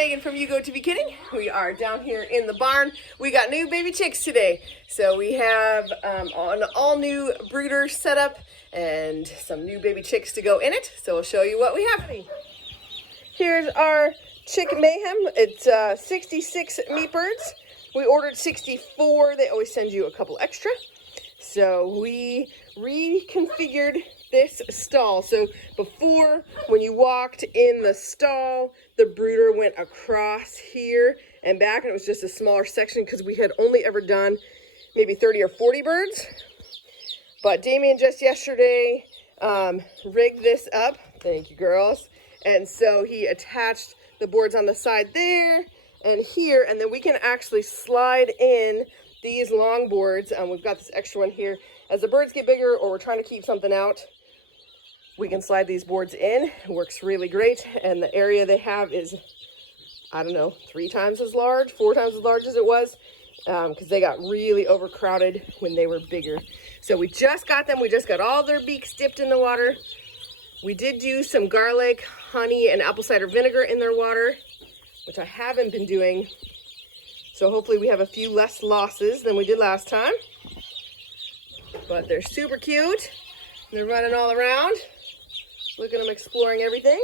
Megan from You Go to Be Kidding. We are down here in the barn. We got new baby chicks today. So we have an all new brooder setup and some new baby chicks to go in it. So we'll show you what we have. Here's our chick mayhem. It's 66 meat birds. We ordered 64. They always send you a couple extra. So we reconfigured this stall. So before, when you walked in the stall, the brooder went across here and back, and it was just a smaller section because we had only ever done maybe 30 or 40 birds. But Damien just yesterday rigged this up. Thank you, girls. And so he attached the boards on the side there and here, and then we can actually slide in these long boards. We've got this extra one here. As the birds get bigger or we're trying to keep something out, we can slide these boards in. It works really great. And the area they have is, I don't know, 3 times as large, 4 times as large as it was, because they got really overcrowded when they were bigger. So we just got them. We just got all their beaks dipped in the water. We did do some garlic, honey, and apple cider vinegar in their water, which I haven't been doing. So hopefully we have a few less losses than we did last time. But they're super cute. They're running all around. Look at them exploring everything.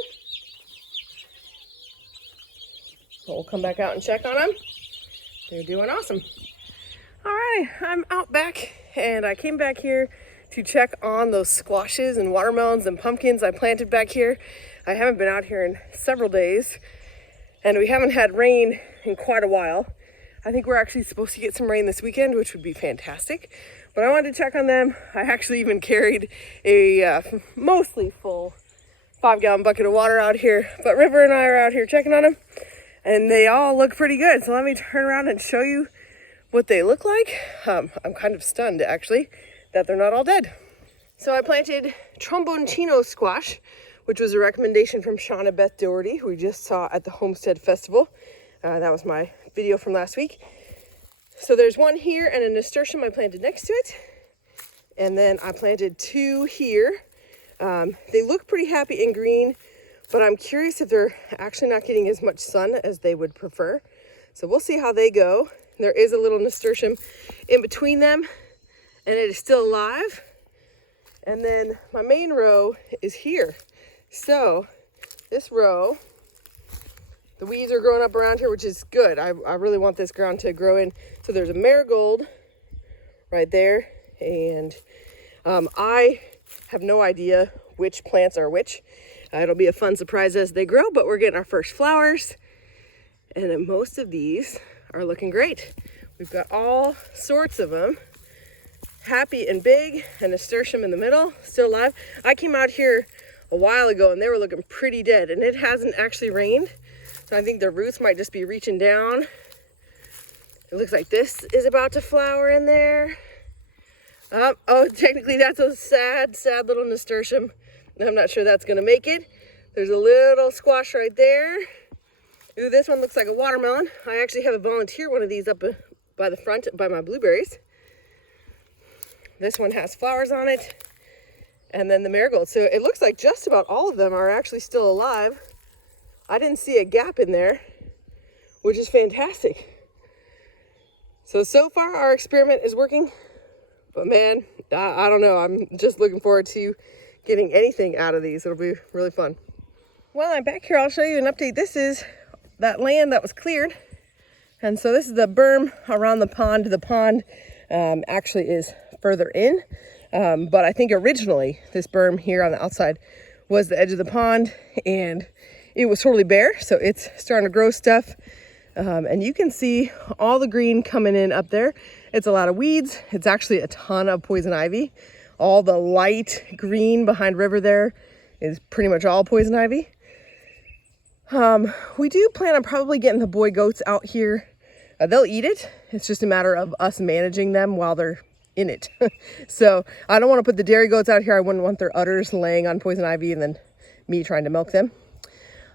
We'll come back out and check on them. They're doing awesome. All right, I'm out back and I came back here to check on those squashes and watermelons and pumpkins I planted back here. I haven't been out here in several days and we haven't had rain in quite a while. I think we're actually supposed to get some rain this weekend, which would be fantastic. But I wanted to check on them. I actually even carried a mostly full 5-gallon bucket of water out here. But River and I are out here checking on them, and they all look pretty good. So let me turn around and show you what they look like. I'm kind of stunned, actually, that they're not all dead. So I planted tromboncino squash, which was a recommendation from Shauna Beth Doherty, who we just saw at the Homestead Festival. That was my video from last week. So there's one here and a nasturtium I planted next to it. And then I planted 2 here. They look pretty happy and green, but I'm curious if they're actually not getting as much sun as they would prefer. So we'll see how they go. There is a little nasturtium in between them, and it is still alive. And then my main row is here. So this row, the weeds are growing up around here, which is good. I really want this ground to grow in. So there's a marigold right there. And I have no idea which plants are which. It'll be a fun surprise as they grow, but we're getting our first flowers. And then most of these are looking great. We've got all sorts of them. Happy and big, and nasturtium in the middle, still alive. I came out here a while ago and they were looking pretty dead, and it hasn't actually rained. So I think the roots might just be reaching down. It looks like this is about to flower in there. Oh, technically that's a sad little nasturtium. I'm not sure that's gonna make it. There's a little squash right there. Ooh, this one looks like a watermelon. I actually have a volunteer one of these up by the front by my blueberries. This one has flowers on it. And then the marigold. So it looks like just about all of them are actually still alive. I didn't see a gap in there, which is fantastic. So far our experiment is working, but man, I don't know. I'm just looking forward to getting anything out of these. It'll be really fun. Well, I'm back here. I'll show you an update. This is that land that was cleared. And so this is the berm around the pond. The pond actually is further in, but I think originally this berm here on the outside was the edge of the pond, and it was totally bare, so it's starting to grow stuff. And you can see all the green coming in up there. It's a lot of weeds. It's actually a ton of poison ivy. All the light green behind River there is pretty much all poison ivy. We do plan on probably getting the boy goats out here. They'll eat it. It's just a matter of us managing them while they're in it. So I don't want to put the dairy goats out here. I wouldn't want their udders laying on poison ivy and then me trying to milk them.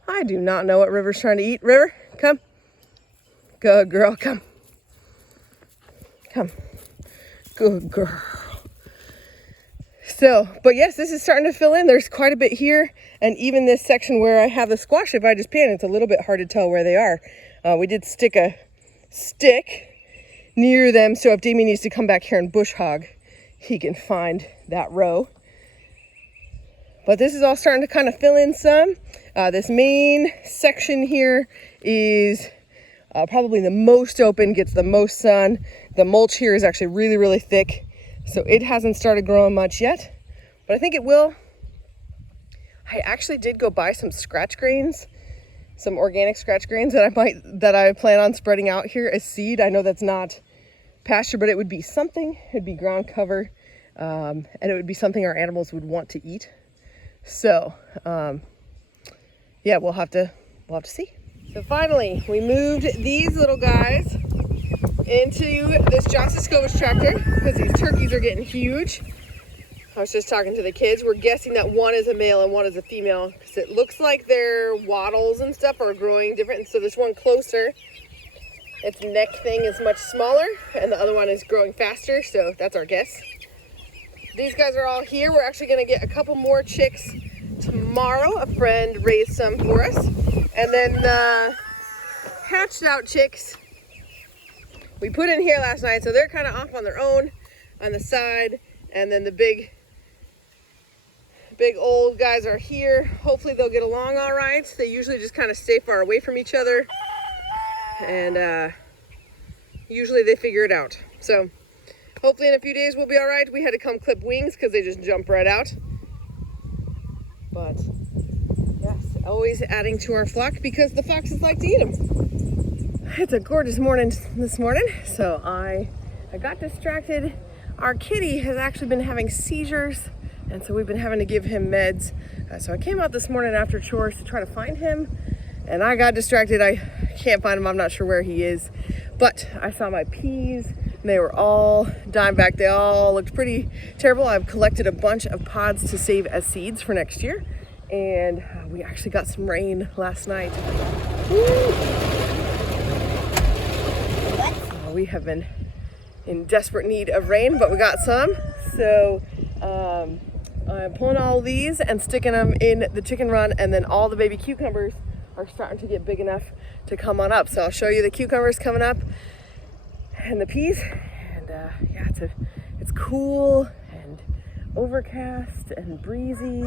I do not know what River's trying to eat. River, come. Good girl, come. Come. Good girl. So, but yes, this is starting to fill in. There's quite a bit here. And even this section where I have the squash, if I just pan, it's a little bit hard to tell where they are. We did stick a stick near them, so if Damien needs to come back here and bush hog, he can find that row. But this is all starting to kind of fill in some. This main section here is probably the most open, gets the most sun. The mulch here is actually really, really thick. So it hasn't started growing much yet, but I think it will. I actually did go buy some scratch grains, some organic scratch grains that I plan on spreading out here as seed. I know that's not pasture, but it would be something. It'd be ground cover, and it would be something our animals would want to eat. So, yeah, we'll have to see. So finally, we moved these little guys into this Johnson Scovich tractor because these turkeys are getting huge. I was just talking to the kids. We're guessing that one is a male and one is a female because it looks like their wattles and stuff are growing different. So this one closer, its neck thing is much smaller and the other one is growing faster. So that's our guess. These guys are all here. We're actually going to get a couple more chicks tomorrow. A friend raised some for us. And then hatched out chicks we put in here last night, so they're kind of off on their own on the side, and then the big old guys are here. Hopefully they'll get along all right. They usually just kind of stay far away from each other, and usually they figure it out. So hopefully in a few days we'll be all right. We had to come clip wings because they just jump right out. But yes, always adding to our flock because the foxes like to eat them. It's a gorgeous morning this morning, so I got distracted. Our kitty has actually been having seizures, and so we've been having to give him meds. So I came out this morning after chores to try to find him, and I got distracted. I can't find him. I'm not sure where he is, but I saw my peas, and they were all dying back. They all looked pretty terrible. I've collected a bunch of pods to save as seeds for next year, and we actually got some rain last night. Woo! We have been in desperate need of rain, but we got some. So I'm pulling all these and sticking them in the chicken run, and then all the baby cucumbers are starting to get big enough to come on up. So I'll show you the cucumbers coming up and the peas. And yeah, it's cool and overcast and breezy.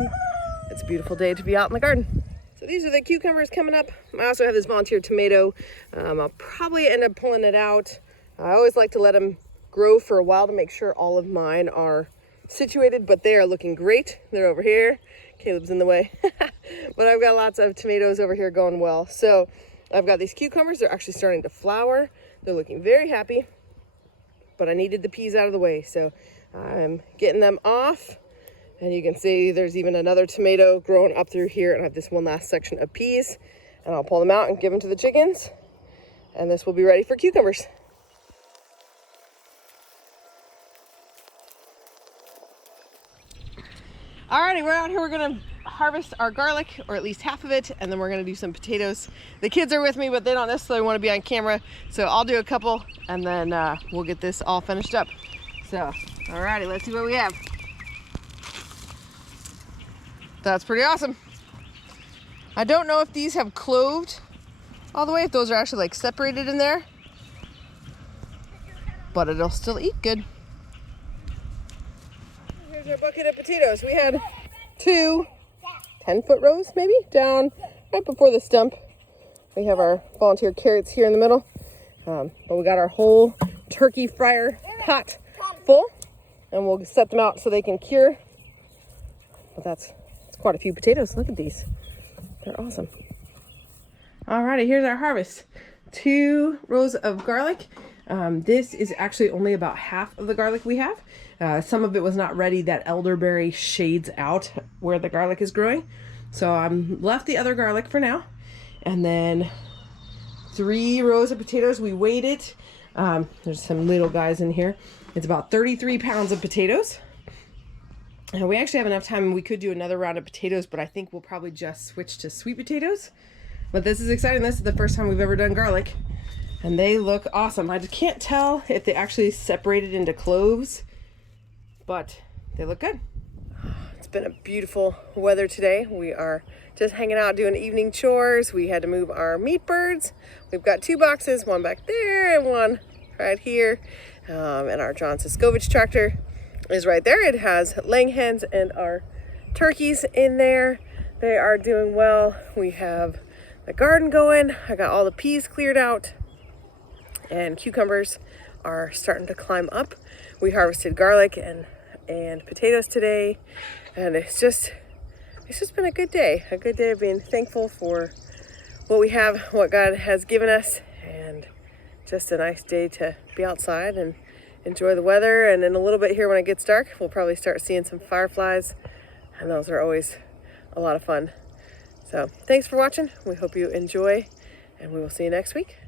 It's a beautiful day to be out in the garden. So these are the cucumbers coming up. I also have this volunteer tomato. I'll probably end up pulling it out. I always like to let them grow for a while to make sure all of mine are situated, but they are looking great. They're over here. Caleb's in the way. But I've got lots of tomatoes over here going well. So I've got these cucumbers. They're actually starting to flower. They're looking very happy, but I needed the peas out of the way. So I'm getting them off. And you can see there's even another tomato growing up through here. And I have this one last section of peas. And I'll pull them out and give them to the chickens. And this will be ready for cucumbers. Alrighty, we're out here. We're gonna harvest our garlic, or at least half of it, and then we're gonna do some potatoes. The kids are with me, but they don't necessarily want to be on camera, so I'll do a couple, and then we'll get this all finished up. So, alrighty, let's see what we have. That's pretty awesome. I don't know if these have cloved all the way, if those are actually like separated in there, but it'll still eat good. Here's our bucket of potatoes. We had 2 10-foot rows maybe down right before the stump. We have our volunteer carrots here in the middle, but we got our whole turkey fryer pot full, and we'll set them out so they can cure. But that's quite a few potatoes. Look at these. They're awesome. Alrighty, here's our harvest. 2 rows of garlic. This is actually only about half of the garlic we have. Some of it was not ready. That elderberry shades out where the garlic is growing. So I'm left the other garlic for now. And then 3 rows of potatoes. We weighed it. There's some little guys in here. It's about 33 pounds of potatoes. And we actually have enough time. We could do another round of potatoes, but I think we'll probably just switch to sweet potatoes. But this is exciting. This is the first time we've ever done garlic. And they look awesome. I just can't tell if they actually separated into cloves, but they look good. been a beautiful weather today. We are just hanging out doing evening chores. We had to move our meat birds. We've got 2 boxes, one back there and one right here. And our John Siskovich tractor is right there. It has laying hens and our turkeys in there. They are doing well. We have the garden going. I got all the peas cleared out and cucumbers are starting to climb up. We harvested garlic and potatoes today, and it's just been a good day of being thankful for what we have, what God has given us, and just a nice day to be outside and enjoy the weather. And in a little bit here when it gets dark, we'll probably start seeing some fireflies, and those are always a lot of fun. So thanks for watching. We hope you enjoy, and we will see you next week.